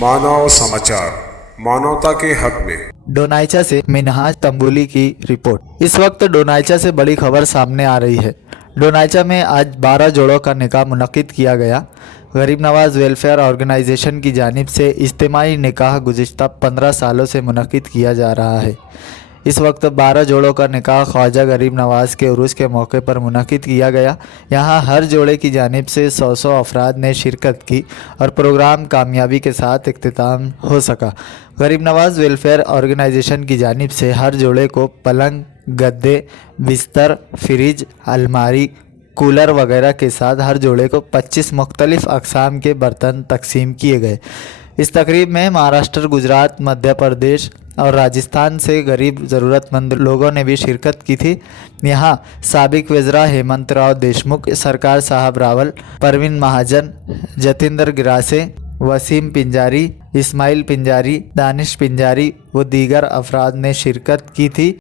मानव समाचार, मानवता के हक में। डोनाइचा से मिनहाज तंबुली की रिपोर्ट। इस वक्त डोनाइचा से बड़ी खबर सामने आ रही है। डोनाइचा में आज 12 जोड़ों का निकाह मुनक्किद किया गया। गरीब नवाज वेलफेयर ऑर्गेनाइजेशन की जानिब से इज्तिमाई निकाह गुज़िश्ता 15 सालों से मुनक्किद किया जा रहा है। इस वक्त 12 जोड़ों का निकाह ख्वाजा गरीब नवाज के उरूस के मौके पर मुनक्किद किया गया। यहाँ हर जोड़े की जानिब से 100 अफराद ने शिरकत की और प्रोग्राम कामयाबी के साथ इख्तिताम हो सका। गरीब नवाज वेलफेयर ऑर्गेनाइजेशन की जानिब से हर जोड़े को पलंग, गद्दे, बिस्तर, फ्रिज, अलमारी, कूलर वगैरह के साथ हर जोड़े को 25 मुख्तलिफ अक़साम के बर्तन तकसीम किए गए। इस तकरीब में महाराष्ट्र, गुजरात, मध्य प्रदेश और राजस्थान से गरीब ज़रूरतमंद लोगों ने भी शिरकत की थी। यहाँ साबिक वज़रा हेमंत राव देशमुख, सरकार साहब रावल, परवीन महाजन, जतिंदर गिरासे, वसीम पिंजारी, इस्माइल पिंजारी, दानिश पिंजारी व दीगर अफराद ने शिरकत की थी।